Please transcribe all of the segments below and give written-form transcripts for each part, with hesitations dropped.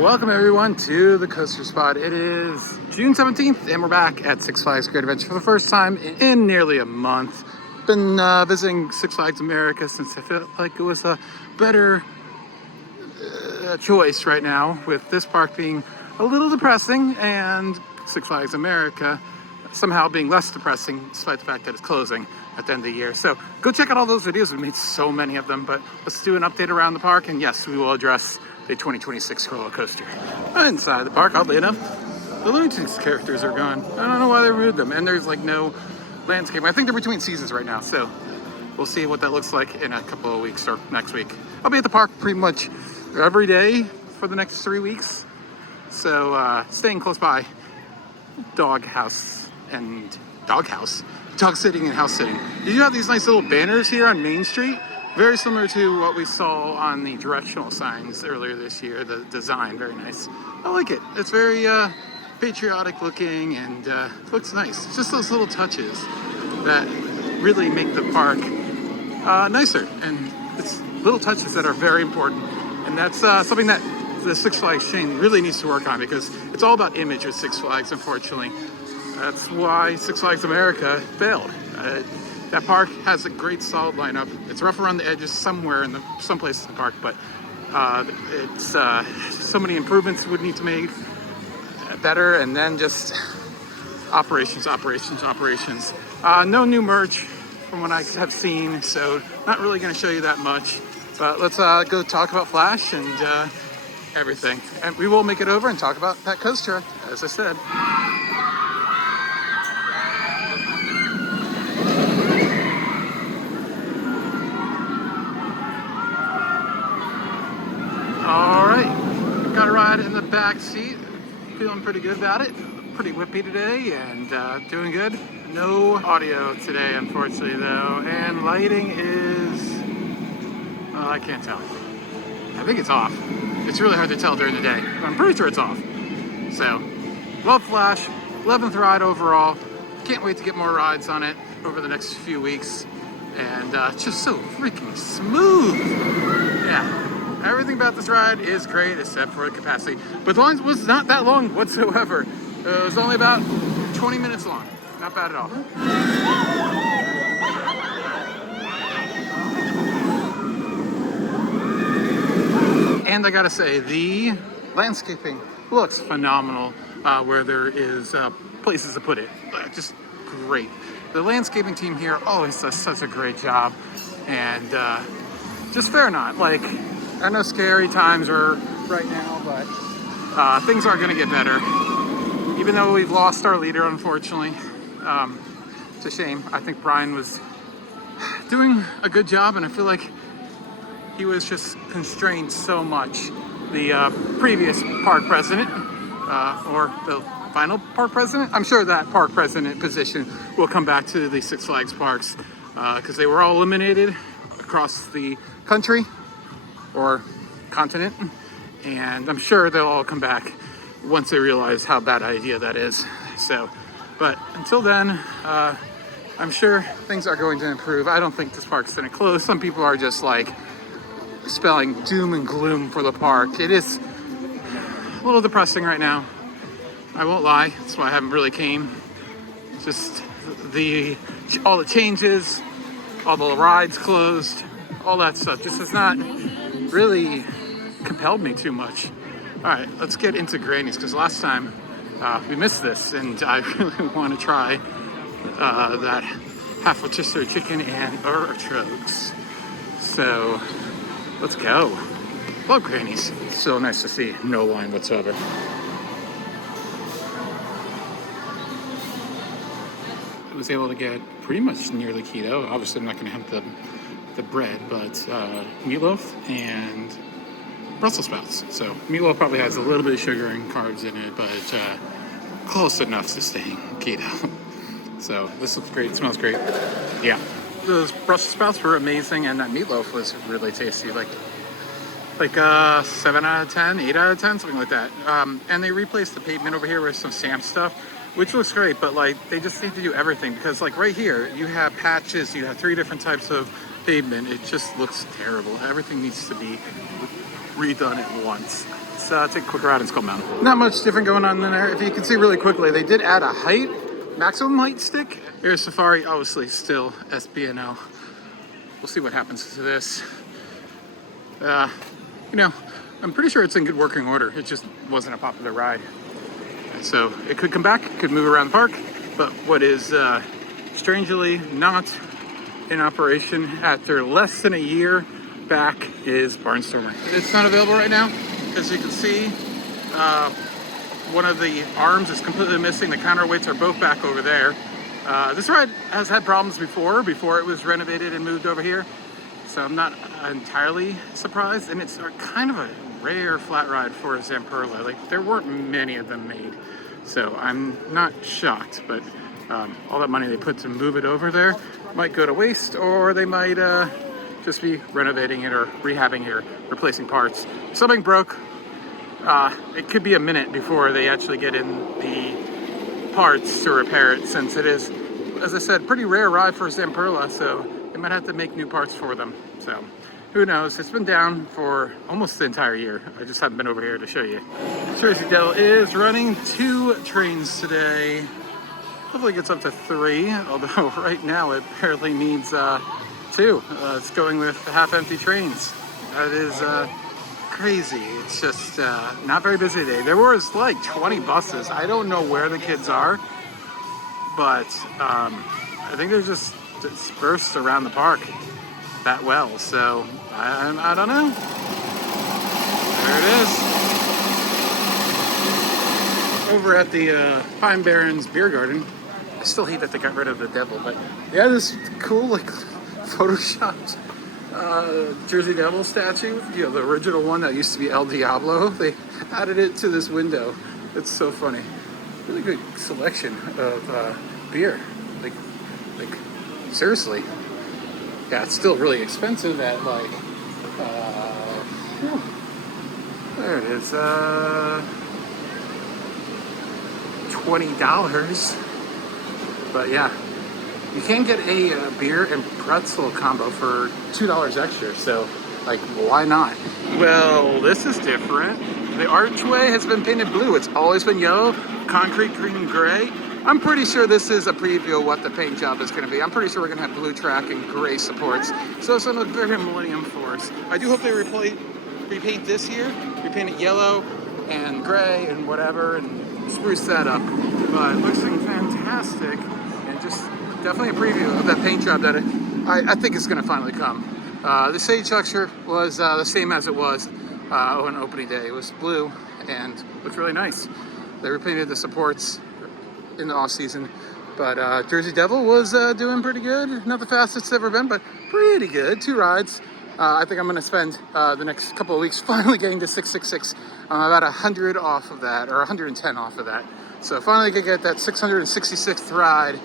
Welcome everyone to the Coaster Spot. It is June 17th and we're back at Six Flags Great Adventure for the first time in nearly a month. Been visiting Six Flags America since I felt like it was a better choice right now, with this park being a little depressing and Six Flags America somehow being less depressing despite the fact that it's closing at the end of the year. So go check out all those videos. We've made so many of them, but let's do an update around the park, and yes, we will address the 2026 roller coaster. Inside the park, oddly enough, the Looney Tunes characters are gone. I don't know why they removed them, and there's like no landscape. I think they're between seasons right now, so we'll see what that looks like in a couple of weeks or next week. I'll be at the park pretty much every day for the next 3 weeks, so staying close by. Dog sitting and house sitting. You have these nice little banners here on Main Street, very similar to what we saw on the directional signs earlier this year. The design, very nice. I like it. It's very patriotic looking and looks nice. It's just those little touches that really make the park nicer, and it's little touches that are very important, and that's something that the Six Flags chain really needs to work on, because it's all about image with Six Flags, unfortunately. That's why Six Flags America failed. That park has a great solid lineup. It's rough around the edges somewhere in some places in the park, but it's so many improvements would need to make better, and then just operations. No new merch from what I have seen, so not really going to show you that much. But let's go talk about Flash and everything, and we will make it over and talk about that coaster, as I said. All right, got a ride in the back seat. Feeling pretty good about it. Pretty whippy today and doing good. No audio today, unfortunately, though, and lighting is I can't tell. I think it's off. It's really hard to tell during the day. I'm pretty sure it's off. So, love Flash. 11th ride overall. Can't wait to get more rides on it over the next few weeks. And it's just so freaking smooth. Yeah. Everything about this ride is great except for the capacity. But the line was not that long whatsoever. It was only about 20 minutes long. Not bad at all. And I gotta say, the landscaping looks phenomenal where there is places to put it. Just great. The landscaping team here always does such a great job. And just fair not. Like, I know scary times are right now, but things are gonna get better. Even though we've lost our leader, unfortunately. It's a shame. I think Brian was doing a good job, and I feel like he was just constrained so much. The previous park president, or the final park president, I'm sure that park president position will come back to the Six Flags parks, because they were all eliminated across the country or continent, and I'm sure they'll all come back once they realize how bad idea that is. So, but until then, I'm sure things are going to improve. I don't think this park's gonna close. Some people are just like spelling doom and gloom for the park. It is a little depressing right now. I won't lie. That's why I haven't really came. Just all the changes, all the rides closed, all that stuff just has not really compelled me too much. All right, let's get into Granny's, because last time we missed this, and I really want to try that half rotisserie chicken and artichokes. So let's go. Love Granny's. So nice to see no line whatsoever. I was able to get pretty much nearly keto. Obviously, I'm not going to have the bread, but meatloaf and Brussels sprouts. So meatloaf probably has a little bit of sugar and carbs in it, but close enough to staying keto. So this looks great. It smells great. Yeah. Those Brussels sprouts were amazing, and that meatloaf was really tasty. Like 7 out of 10, 8 out of 10, something like that. And they replaced the pavement over here with some stamp stuff, which looks great, but like they just need to do everything, because like right here you have patches, you have 3 different types of pavement. It just looks terrible. Everything needs to be redone at once. take a quick ride in Skull Mountain. Not much different going on in there. If you can see really quickly, they did add a maximum height stick. Here's Safari, obviously still SBNO. We'll see what happens to this. You know, I'm pretty sure it's in good working order. It just wasn't a popular ride. So it could come back, could move around the park, but what is strangely not in operation after less than a year back is Barnstormer. It's not available right now. As you can see, one of the arms is completely missing. The counterweights are both back over there. This ride has had problems before it was renovated and moved over here. So I'm not entirely surprised. And it's kind of a rare flat ride for a Zamperla. Like, there weren't many of them made. So I'm not shocked, but all that money they put to move it over there might go to waste, or they might just be renovating it or rehabbing it or replacing parts. If something broke, it could be a minute before they actually get in the parts to repair it, since it is, as I said, pretty rare ride for Zamperla, so they might have to make new parts for them. So who knows? It's been down for almost the entire year. I just haven't been over here to show you. Jersey Devil is running 2 trains today. Hopefully it gets up to 3, although right now it barely needs 2. It's going with half-empty trains. That is crazy. It's just not very busy today. There was like 20 buses. I don't know where the kids are, but I think they're just dispersed around the park that well. So I don't know. There it is. Over at the Pine Barrens Beer Garden. I still hate that they got rid of the devil, but yeah, this cool like photoshopped Jersey Devil statue. You know, the original one that used to be El Diablo. They added it to this window. It's so funny. Really good selection of beer. Like seriously. Yeah, it's still really expensive at like there it is, $20. But yeah, you can get a beer and pretzel combo for $2 extra, so like, why not? Well, this is different. The archway has been painted blue. It's always been yellow, concrete, green, and gray. I'm pretty sure this is a preview of what the paint job is going to be. I'm pretty sure we're going to have blue track and gray supports. So it's going to look very Millennium Force. I do hope they repaint this year, repaint it yellow and gray and whatever, and spruce that up. But it looks like fantastic, and just definitely a preview of that paint job that I think is going to finally come. The stage structure was the same as it was on opening day. It was blue and looked really nice. They repainted the supports in the off season, but Jersey Devil was doing pretty good. Not the fastest it's ever been, but pretty good. 2 rides. I think I'm going to spend the next couple of weeks finally getting to 666. I'm about 100 off of that, or 110 off of that. So finally I could get that 666th ride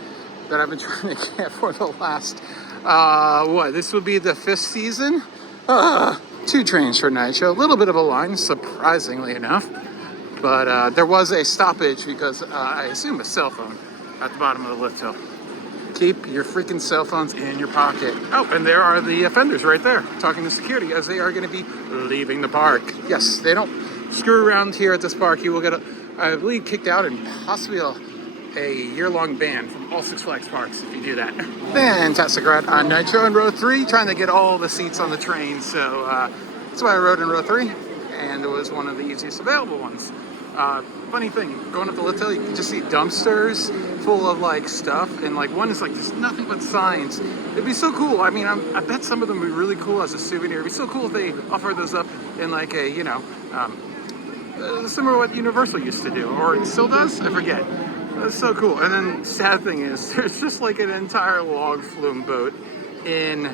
that I've been trying to get for the last, this would be the 5th season? 2 trains for Nitro. A little bit of a line, surprisingly enough. But there was a stoppage because I assume a cell phone at the bottom of the lift hill. Keep your freaking cell phones in your pocket. Oh, and there are the offenders right there talking to security as they are going to be leaving the park. Yes, they don't screw around here at this park. You will get, I believe, kicked out and possibly a year-long ban from all Six Flags parks if you do that. Fantastic ride on Nitro in row 3, trying to get all the seats on the train. So that's why I rode in row 3, and it was one of the easiest available ones. Funny thing, going up the lift hill, you can just see dumpsters full of like stuff, and like one is like just nothing but signs. It'd be so cool. I mean, I bet some of them would be really cool as a souvenir. It'd be so cool if they offered those up in like a, you know, similar to what Universal used to do, or it still does. I forget. That's so cool. And then sad thing is, there's just like an entire log flume boat in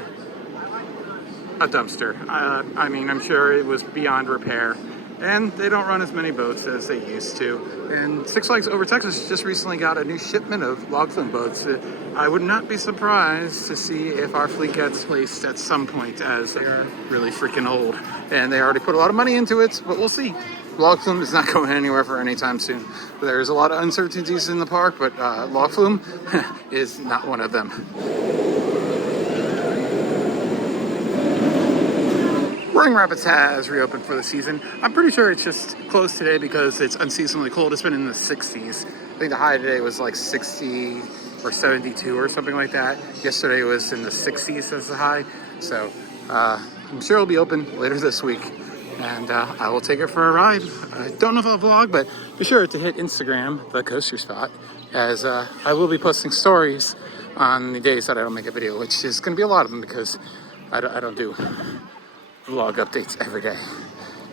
a dumpster. I mean, I'm sure it was beyond repair. And they don't run as many boats as they used to. And Six Flags Over Texas just recently got a new shipment of log flume boats. I would not be surprised to see if our fleet gets placed at some point, as they are really freaking old. And they already put a lot of money into it, but we'll see. Log flume is not going anywhere for any time soon. There's a lot of uncertainties in the park, but log flume is not one of them. Spring Rapids has reopened for the season. I'm pretty sure it's just closed today because it's unseasonably cold. It's been in the 60s. I think the high today was like 60 or 72 or something like that. Yesterday was in the 60s as the high. So I'm sure it'll be open later this week. And I will take it for a ride. I don't know if I'll vlog, but be sure to hit Instagram, the coaster spot, as I will be posting stories on the days that I don't make a video, which is going to be a lot of them because I don't do vlog updates every day.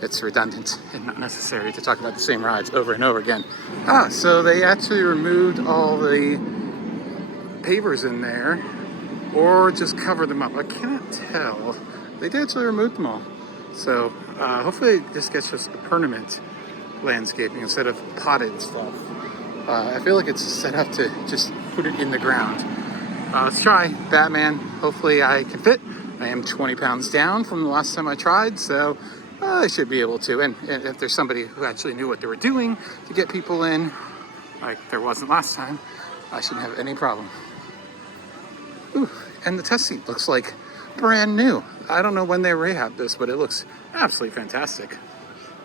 It's redundant and not necessary to talk about the same rides over and over again. So they actually removed all the pavers in there or just covered them up. I cannot tell. They did actually remove them all. So hopefully this gets just a permanent landscaping instead of potted stuff. I feel like it's set up to just put it in the ground. Let's try Batman. Hopefully I can fit. I am 20 pounds down from the last time I tried, so I should be able to. And if there's somebody who actually knew what they were doing to get people in, like there wasn't last time, I shouldn't have any problem. Ooh, and the test seat looks like brand new. I don't know when they rehabbed this, but it looks absolutely fantastic.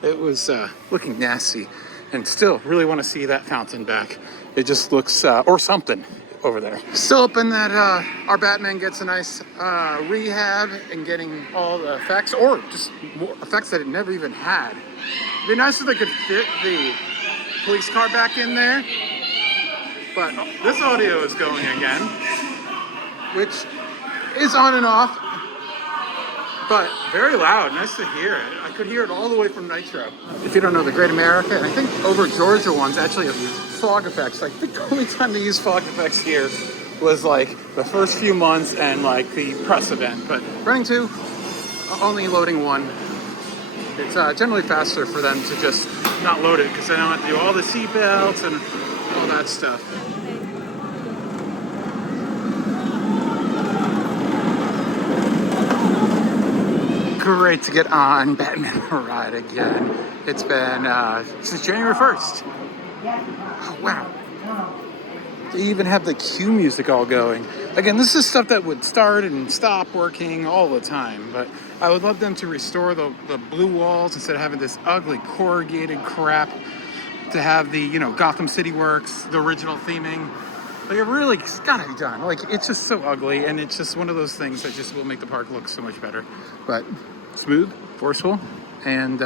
It was looking nasty, and still really want to see that fountain back. It just looks, or something over there. Still hoping that our Batman gets a nice rehab and getting all the effects, or just more effects that it never even had. It'd be nice if they could fit the police car back in there, but this audio is going again, which is on and off, but very loud. Nice to hear it. I could hear it all the way from Nitro. If you don't know, the Great America, and I think over Georgia ones actually have fog effects. I think the only time they used fog effects here was like the first few months and like the press event. But running 2, only loading 1. It's generally faster for them to just not load it because they don't have to do all the seat belts and all that stuff. Great to get on Batman ride again. It's been since January 1st. Oh, wow. They even have the cue music all going. Again, this is stuff that would start and stop working all the time, but I would love them to restore the blue walls instead of having this ugly corrugated crap, to have the, you know, Gotham City Works, the original theming. Like, it really, it's gotta be done. Like, it's just so ugly, and it's just one of those things that just will make the park look so much better. But smooth, forceful, and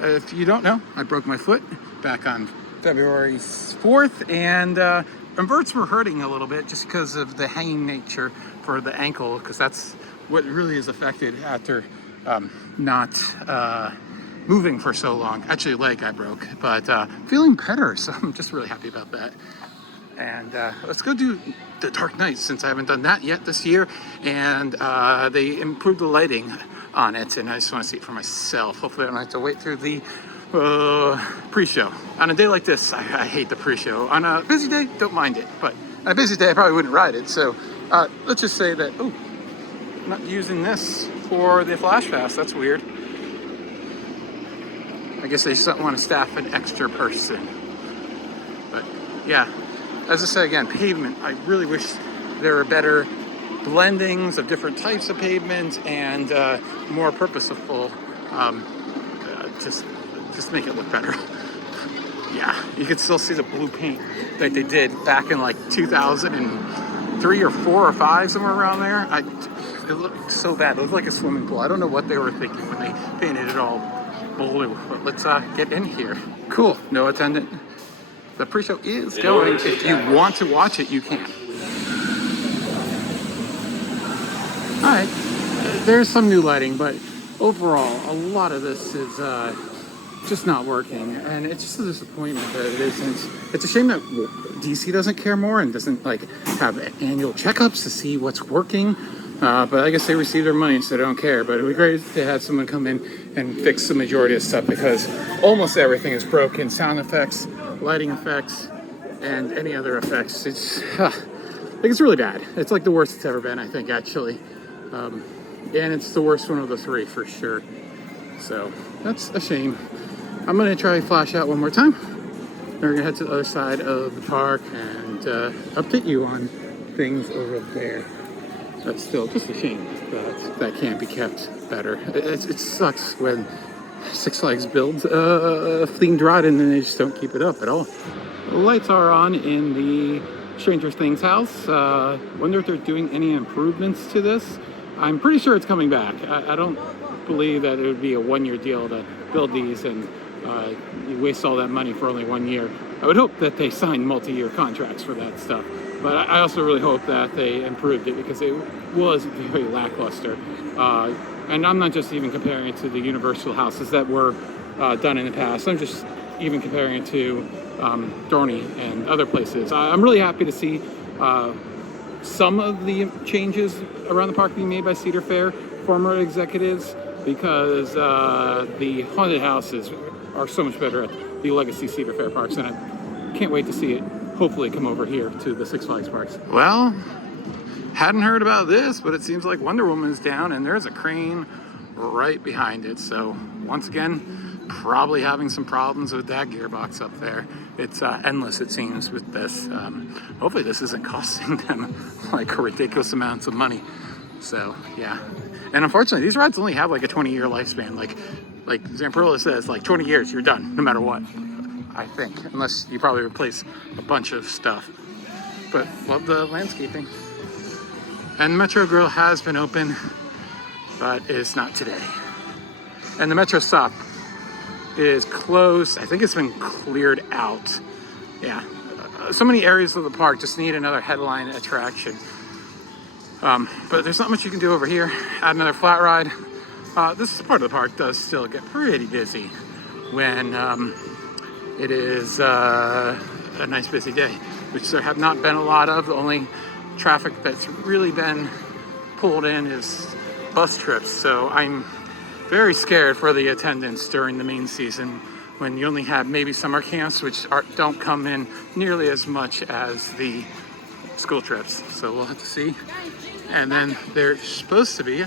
if you don't know, I broke my foot back on February 4th, and inverts were hurting a little bit just because of the hanging nature for the ankle, because that's what really is affected after not moving for so long. Actually, leg I broke, but feeling better, so I'm just really happy about that. And let's go do the Dark Knight, since I haven't done that yet this year, and they improved the lighting on it, and I just want to see it for myself. Hopefully I don't have to wait through the pre-show. On a day like this, I hate the pre-show. On a busy day, don't mind it, but on a busy day, I probably wouldn't ride it. So let's just say that, oh, I'm not using this for the Flash Pass. That's weird. I guess they just don't want to staff an extra person. But yeah, as I say again, pavement. I really wish there were better blendings of different types of pavement and more purposeful. Just make it look better. Yeah, you can still see the blue paint that they did back in like 2003 or 4 or 5, somewhere around there. It looked so bad. It looked like a swimming pool. I don't know what they were thinking when they painted it all blue. But let's get in here. Cool. No attendant. The pre-show is going. If you want to watch it, you can. All right. There's some new lighting, but overall, a lot of this is just not working, and it's just a disappointment that it isn't. It's a shame that DC doesn't care more and doesn't like have annual checkups to see what's working. But I guess they receive their money, so they don't care. But it would be great to have someone come in and fix the majority of stuff, because almost everything is broken. Sound effects, lighting effects, and any other effects. It's it's really bad. It's like the worst it's ever been, I think, actually. And it's the worst one of the 3 for sure. So that's a shame. I'm gonna try Flash out one more time. Then we're gonna head to the other side of the park and update you on things over there. That's still just a shame that that can't be kept better. It sucks when Six Flags builds a themed ride and then they just don't keep it up at all. The lights are on in the Stranger Things house. Wonder if they're doing any improvements to this. I'm pretty sure it's coming back. I don't believe that it would be a one-year deal to build these and you waste all that money for only 1 year. I would hope that they sign multi-year contracts for that stuff. But I also really hope that they improved it because it was very lackluster. And I'm not just even comparing it to the Universal houses that were done in the past. I'm just even comparing it to Dorney and other places. I'm really happy to see some of the changes around the park being made by Cedar Fair former executives because the haunted houses are so much better at the legacy Cedar Fair parks, and I can't wait to see it hopefully come over here to the Six Flags parks. Well, hadn't heard about this, but it seems like Wonder Woman's down and there's a crane right behind it. So once again, probably having some problems with that gearbox up there. It's endless, it seems, with this. Hopefully this isn't costing them like ridiculous amounts of money. So yeah, and unfortunately these rides only have like a 20-year lifespan. Like Zamperla says, like 20 years, you're done, no matter what. I think, unless you probably replace a bunch of stuff. But love the landscaping. And the Metro Grill has been open, but it's not today. And the Metro stop is closed. I think it's been cleared out. Yeah, so many areas of the park just need another headline attraction. But there's not much you can do over here. Add another flat ride. This part of the park does still get pretty busy when it is a nice busy day, which there have not been a lot of. The only traffic that's really been pulled in is bus trips. So I'm very scared for the attendance during the main season when you only have maybe summer camps, which don't come in nearly as much as the school trips. So we'll have to see. And then there's supposed to be,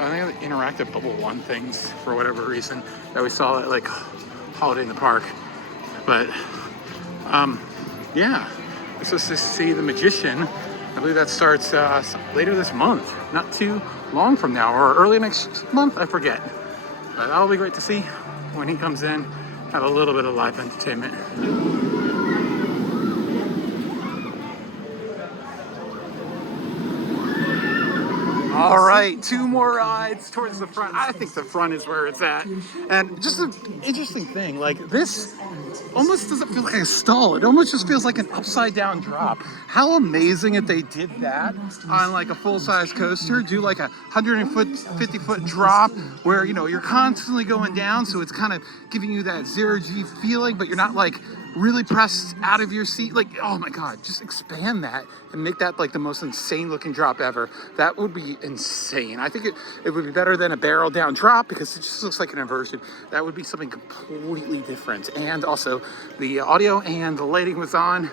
I think, the interactive bubble one things for whatever reason that we saw at like Holiday in the Park. But yeah, we're supposed to see The Magician. I believe that starts later this month, not too long from now, or early next month, I forget. But that'll be great to see when he comes in, have a little bit of live entertainment. All right, 2 more rides towards the front. I think the front is where it's at. And just an interesting thing, like this almost doesn't feel like a stall. It almost just feels like an upside down drop. How amazing if they did that on like a full-size coaster, do like a 150-foot drop where, you know, you're constantly going down, so it's kind of giving you that zero-G feeling, but you're not like really pressed out of your seat. Like, oh my God, just expand that and make that like the most insane looking drop ever. That would be insane. I think it would be better than a barrel down drop because it just looks like an inversion. That would be something completely different. And also the audio and the lighting was on.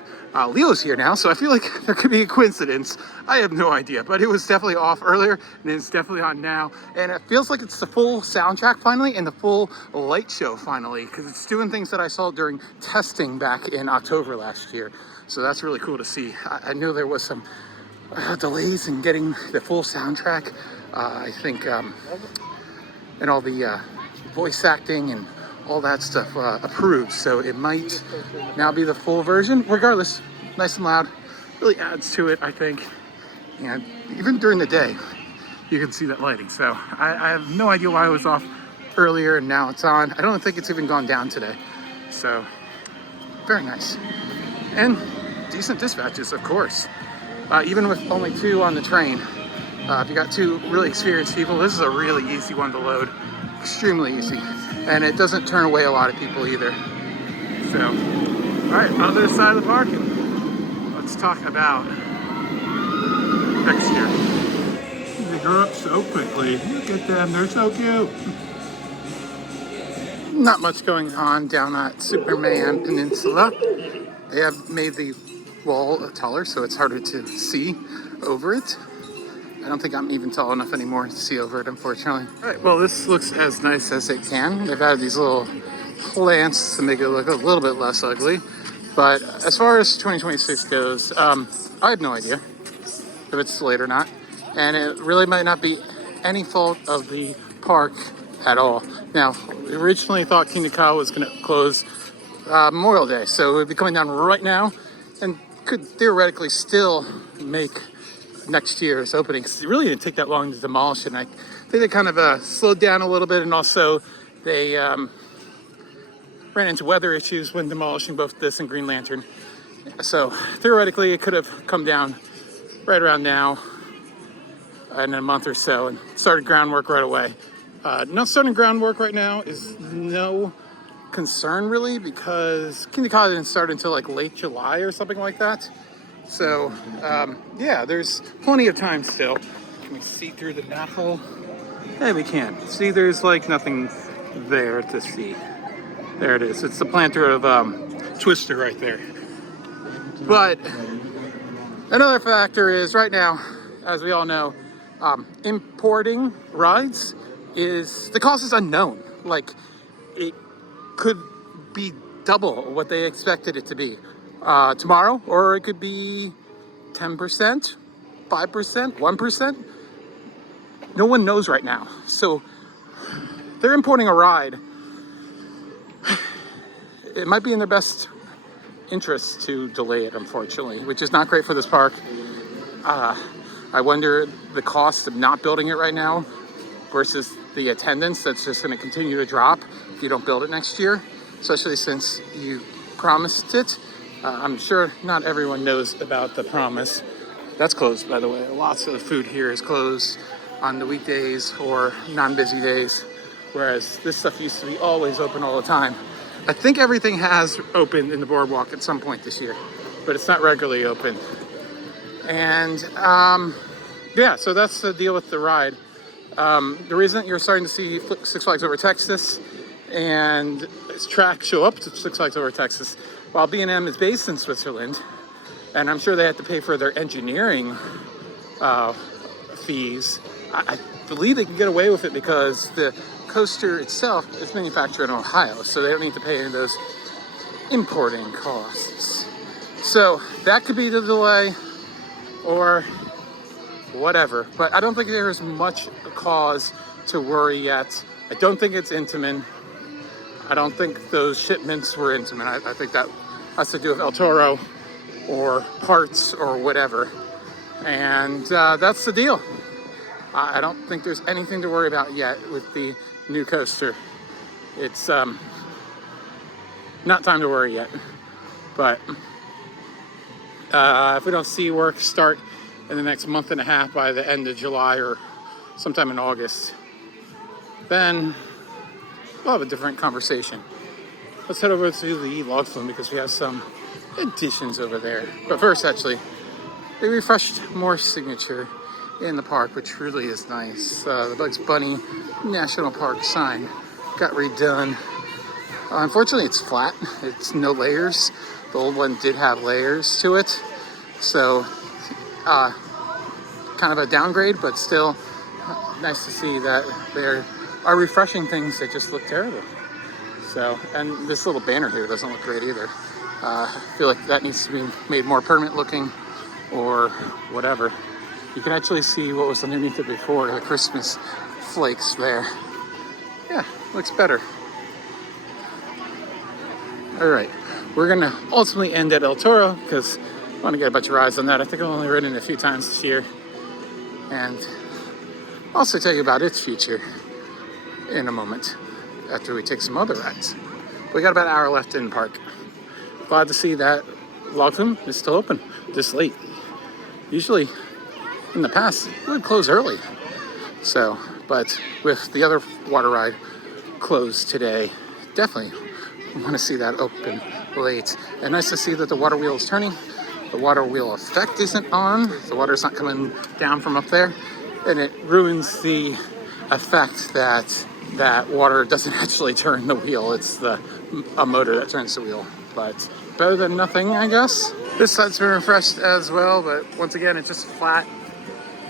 Leo's here now, so I feel like there could be a coincidence. I have no idea, but it was definitely off earlier and it's definitely on now. And it feels like it's the full soundtrack finally and the full light show finally, because it's doing things that I saw during testing back in October last year. So that's really cool to see. I knew there was some delays in getting the full soundtrack. I think, and all the voice acting and all that stuff approved. So it might now be the full version. Regardless, nice and loud. Really adds to it, I think. And even during the day, you can see that lighting. So I have no idea why it was off earlier and now it's on. I don't think it's even gone down today. So very nice. And decent dispatches, of course. Even with only 2 on the train. If you got 2 really experienced people, this is a really easy one to load. Extremely easy. And it doesn't turn away a lot of people either. So, all right, other side of the parking. Let's talk about texture. They grow up so quickly. Look at them, they're so cute. Not much going on down that Superman Peninsula. They have made the wall taller, so it's harder to see over it. I don't think I'm even tall enough anymore to see over it, unfortunately. All right, well, this looks as nice as it can. They've added these little plants to make it look a little bit less ugly. But as far as 2026 goes, I have no idea if it's late or not. and it really might not be any fault of the park at all. Now, we originally thought Kingda Ka was going to close Memorial Day, so it would be coming down right now and could theoretically still make next year's opening, because it really didn't take that long to demolish it. And I think they kind of slowed down a little bit, and also they ran into weather issues when demolishing both this and Green Lantern. So theoretically, it could have come down right around now in a month or so and started groundwork right away. Not starting groundwork right now is no concern really, because Kingda Ka didn't start until like late July or something like that. So yeah, there's plenty of time still. Can we see through the knot hole? Yeah, we can. See, there's like nothing there to see. There it is. It's the planter of Twister right there. But another factor is right now, as we all know, importing rides is, the cost is unknown. Like, it could be double what they expected it to be tomorrow, or it could be 10%, 5%, 1%. No one knows right now. So they're importing a ride. It might be in their best interest to delay it, unfortunately, which is not great for this park. I wonder the cost of not building it right now versus the attendance that's just going to continue to drop if you don't build it next year, especially since you promised it. I'm sure not everyone knows about the promise. That's closed, by the way. Lots of the food here is closed on the weekdays or non-busy days, whereas this stuff used to be always open all the time. I think everything has opened in the boardwalk at some point this year, but it's not regularly open. And yeah, so that's the deal with the ride. The reason you're starting to see Six Flags Over Texas and its track show up to Six Flags Over Texas, while B&M is based in Switzerland, and I'm sure they have to pay for their engineering fees. I believe they can get away with it because the coaster itself is manufactured in Ohio, so they don't need to pay any of those importing costs. So that could be the delay or whatever, but I don't think there's much cause to worry yet. I don't think it's Intamin. I don't think those shipments were Intamin. I think that has to do with El Toro or parts or whatever. And that's the deal. I don't think there's anything to worry about yet with the new coaster. It's not time to worry yet. But if we don't see work start in the next month and a half by the end of July or sometime in August, then we'll have a different conversation. Let's head over to the log flume because we have some additions over there. But first, actually, they refreshed more signature in the park, which really is nice. The Bugs Bunny National Park sign got redone. Unfortunately, it's flat. It's no layers. The old one did have layers to it. So, kind of a downgrade, but still nice to see that they are refreshing things that just look terrible. So, and this little banner here doesn't look great either. I feel like that needs to be made more permanent looking or whatever. You can actually see what was underneath it before, the Christmas flakes there. Yeah, looks better. All right, we're gonna ultimately end at El Toro because I want to get a bunch of rides on that. I think I've only ridden it a few times this year. And also tell you about its future in a moment after we take some other rides. We got about an hour left in the park. Glad to see that log flume is still open this late. Usually in the past it would close early. So, but with the other water ride closed today, definitely want to see that open late. And nice to see that the water wheel is turning. The water wheel effect isn't on. The water's not coming down from up there. And it ruins the effect that water doesn't actually turn the wheel. It's a motor that turns the wheel. But better than nothing, I guess. This side's been refreshed as well, but once again, it's just flat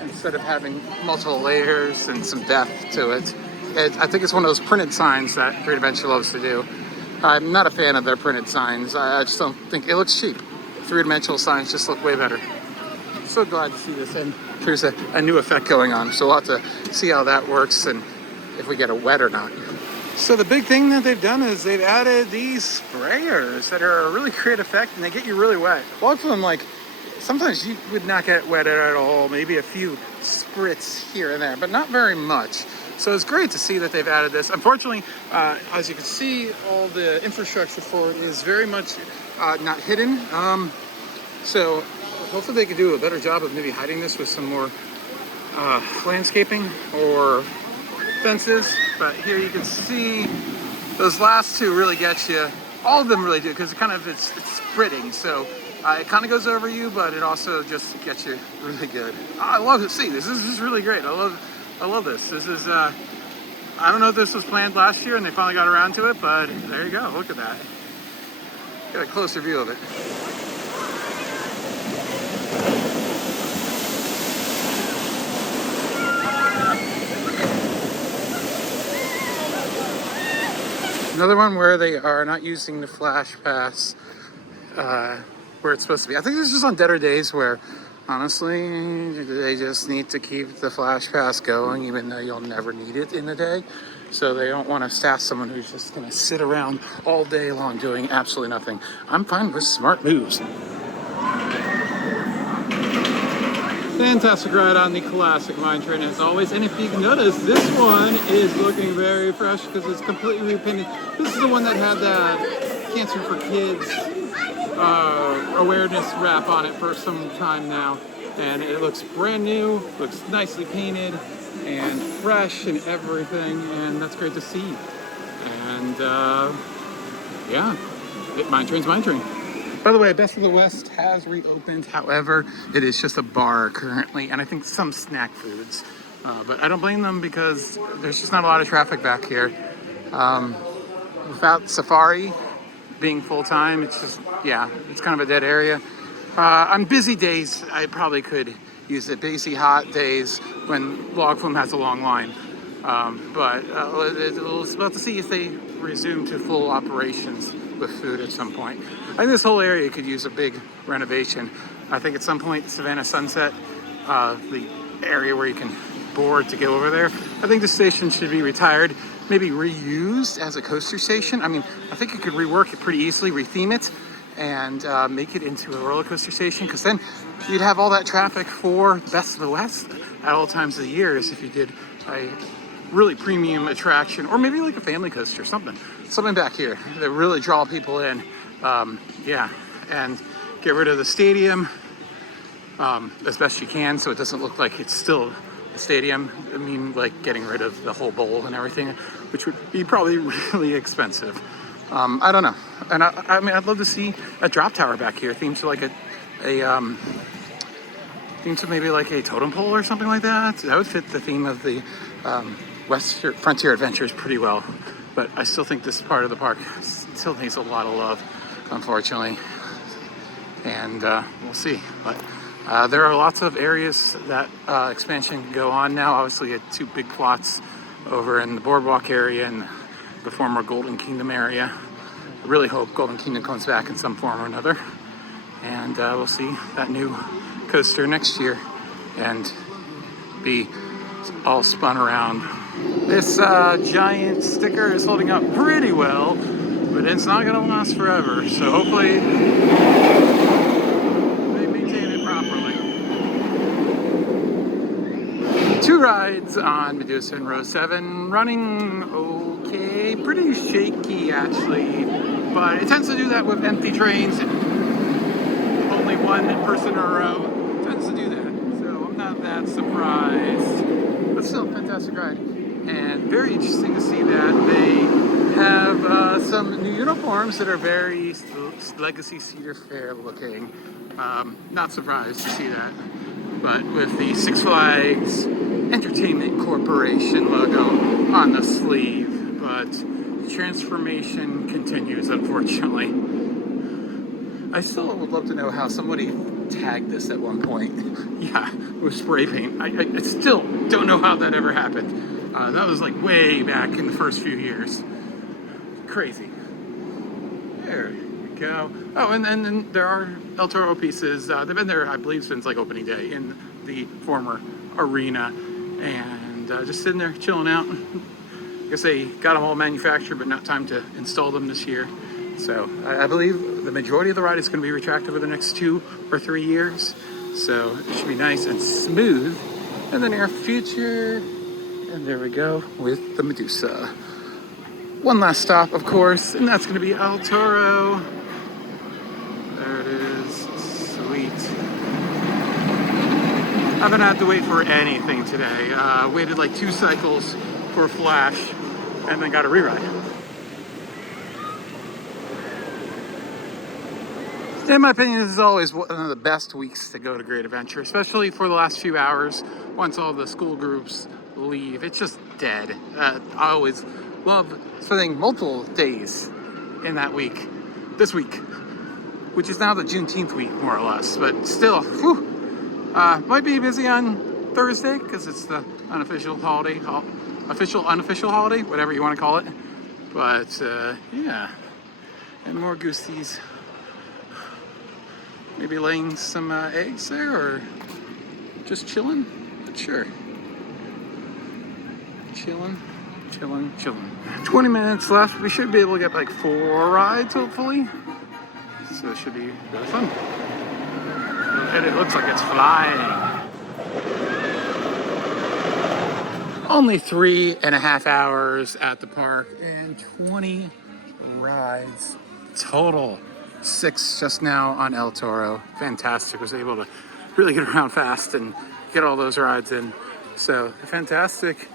instead of having multiple layers and some depth to it. I think it's one of those printed signs that Great Adventure loves to do. I'm not a fan of their printed signs. I just don't think it looks cheap. Three-dimensional signs just look way better. so glad to see this, and there's a new effect going on, so we'll have to see how that works and if we get it wet or not. So the big thing that they've done is they've added these sprayers that are a really great effect, and they get you really wet. Lots of them, like, sometimes you would not get wet at all, maybe a few spritz here and there, but not very much. So it's great to see that they've added this. Unfortunately, as you can see, all the infrastructure for it is very much not hidden. So hopefully they can do a better job of maybe hiding this with some more landscaping or fences. But here you can see those last two really get you. All of them really do, because it's spreading. So it kind of goes over you, but it also just gets you really good. I love to see this. This is really great. I love this. This is I don't know if this was planned last year and they finally got around to it, but there you go. Look at that. Get a closer view of it. Another one where they are not using the flash pass where it's supposed to be. I think this is on deader days where, honestly, they just need to keep the flash pass going even though you'll never need it in the day. So they don't want to staff someone who's just going to sit around all day long doing absolutely nothing. I'm fine with smart moves. Fantastic ride on the classic mine train as always, and if you can notice, this one is looking very fresh because it's completely repainted. This is the one that had that Cancer for Kids awareness wrap on it for some time now, and it looks brand new, looks nicely painted and fresh and everything, and that's great to see. And yeah, mine train's mine train. By the way, Best of the West has reopened. However, it is just a bar currently, and I think some snack foods. But I don't blame them because there's just not a lot of traffic back here. Without Safari being full-time, it's just, yeah, it's kind of a dead area. On busy days, I probably could use it. Busy, hot days when Log Flume has a long line. But we'll have to see if they resume to full operations with food at some point. I think this whole area could use a big renovation. I think at some point, Savannah Sunset, the area where you can board to get over there, I think the station should be retired, maybe reused as a coaster station. I mean, I think you could rework it pretty easily, retheme it, and make it into a roller coaster station, because then you'd have all that traffic for Best of the West at all times of the year, as if you did a really premium attraction, or maybe like a family coaster, something back here that really draw people in. Yeah, and get rid of the stadium as best you can, so it doesn't look like it's still a stadium. I mean, like getting rid of the whole bowl and everything, which would be probably really expensive. I don't know, and I mean, I'd love to see a drop tower back here, themed to like themed to maybe like a totem pole or something like that. That would fit the theme of the Frontier Adventures pretty well, but I still think this part of the park still needs a lot of love, unfortunately, and we'll see. But there are lots of areas that expansion can go on now. Obviously, you had two big plots over in the boardwalk area and the former Golden Kingdom area. I really hope Golden Kingdom comes back in some form or another, and we'll see that new coaster next year and be all spun around. This giant sticker is holding up pretty well, but it's not going to last forever, so hopefully they maintain it properly. 2 rides on Medusa and Row 7, running okay, pretty shaky actually, but it tends to do that with empty trains and only one person in a row. It tends to do that, so I'm not that surprised. But still, fantastic ride. And very interesting to see that they have some new uniforms that are very Legacy Cedar Fair looking. Not surprised to see that. But with the Six Flags Entertainment Corporation logo on the sleeve. But the transformation continues, unfortunately. I still would love to know how somebody tagged this at one point. Yeah, with spray paint. I still don't know how that ever happened. That was like way back in the first few years. Crazy. There we go. Oh, and then there are El Toro pieces. They've been there, I believe, since like opening day in the former arena, and just sitting there chilling out. I guess they got them all manufactured, but not time to install them this year. So I believe the majority of the ride is going to be retracted over the next 2 or 3 years. So it should be nice and smooth in the near future. And there we go with the Medusa. One last stop, of course, and that's going to be El Toro. There it is. Sweet. I haven't had to wait for anything today. Waited like 2 cycles for Flash, and then got a reride. In my opinion, this is always one of the best weeks to go to Great Adventure, especially for the last few hours. Once all the school groups leave, it's just dead. I always love spending multiple days in that week. This week, which is now the Juneteenth week, more or less, but still, whew, might be busy on Thursday because it's the unofficial holiday, unofficial holiday, whatever you want to call it. But yeah, and more goosies. Maybe laying some eggs there, or just chilling. But sure, chilling. 20 minutes left. We should be able to get like 4 rides, hopefully. So it should be really fun. And it looks like it's flying. Only 3.5 hours at the park and 20 rides total. 6 just now on El Toro. Fantastic. Was able to really get around fast and get all those rides in. So a fantastic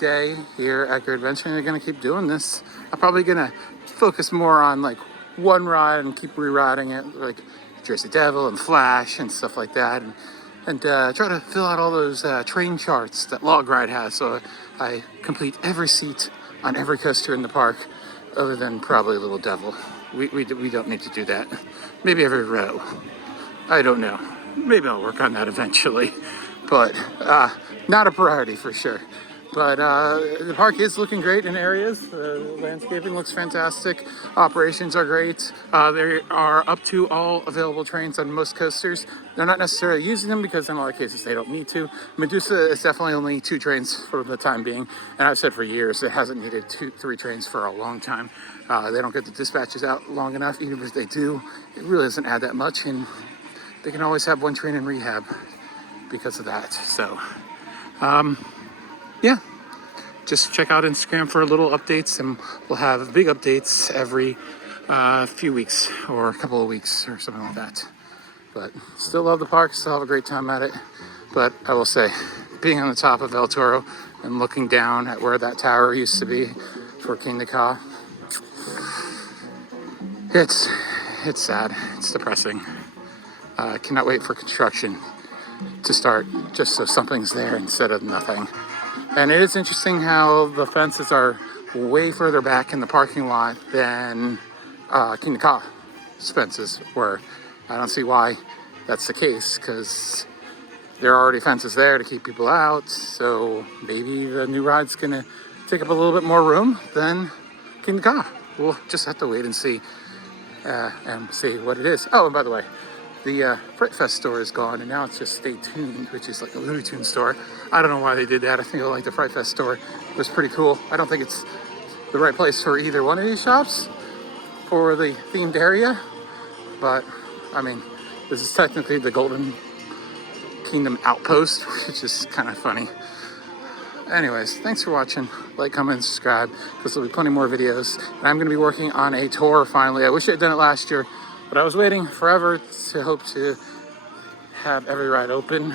day here at Great Adventure. And they're going to keep doing this. I'm probably going to focus more on like one ride and keep rerouting it, like Jersey Devil and Flash and stuff like that. And try to fill out all those train charts that Log Ride has, so I complete every seat on every coaster in the park, other than probably Little Devil. We don't need to do that. Maybe every row. I don't know. Maybe I'll work on that eventually, but not a priority for sure. But the park is looking great in areas. The landscaping looks fantastic. Operations are great. They are up to all available trains on most coasters. They're not necessarily using them because in a lot of cases they don't need to. Medusa is definitely only 2 trains for the time being. And I've said for years it hasn't needed 2-3 trains for a long time. They don't get the dispatches out long enough. Even if they do, it really doesn't add that much. And they can always have 1 train in rehab because of that. So, yeah, just check out Instagram for little updates, and we'll have big updates every few weeks or a couple of weeks or something like that. But still love the park, still have a great time at it. But I will say, being on the top of El Toro and looking down at where that tower used to be for Kingda Ka, it's sad, it's depressing. I cannot wait for construction to start, just so something's there instead of nothing. And it is interesting how the fences are way further back in the parking lot than Kingda Ka's fences were. I don't see why that's the case, because there are already fences there to keep people out. So maybe the new ride's gonna take up a little bit more room than Kingda Ka. We'll just have to wait and see what it is. Oh, and by the way, the Fright Fest store is gone, and now it's just Stay Tuned, which is like a Looney Tunes store. I don't know why they did that. I think like the Fright Fest store was pretty cool. I don't think it's the right place for either one of these shops for the themed area, but I mean, this is technically the Golden Kingdom Outpost, which is kind of funny. Anyways, thanks for watching. Like, comment, and subscribe, because there'll be plenty more videos. And I'm going to be working on a tour finally. I wish I had done it last year, but I was waiting forever to hope to have every ride open,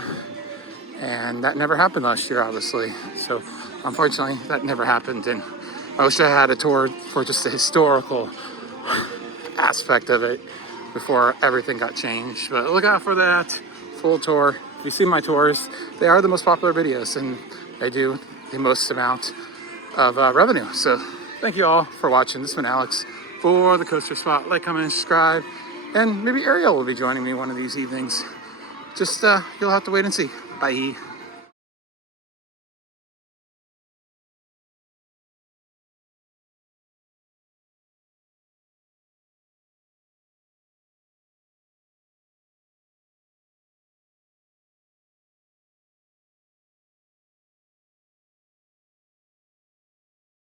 and that never happened last year, obviously. So unfortunately, that never happened, and I wish I had a tour for just the historical aspect of it before everything got changed. But look out for that full tour. If you see my tours, they are the most popular videos, and they do the most amount of revenue. So thank you all for watching. This has been Alex for the Coaster Spot. Like, comment, and subscribe. And maybe Ariel will be joining me one of these evenings. Just, you'll have to wait and see. Bye.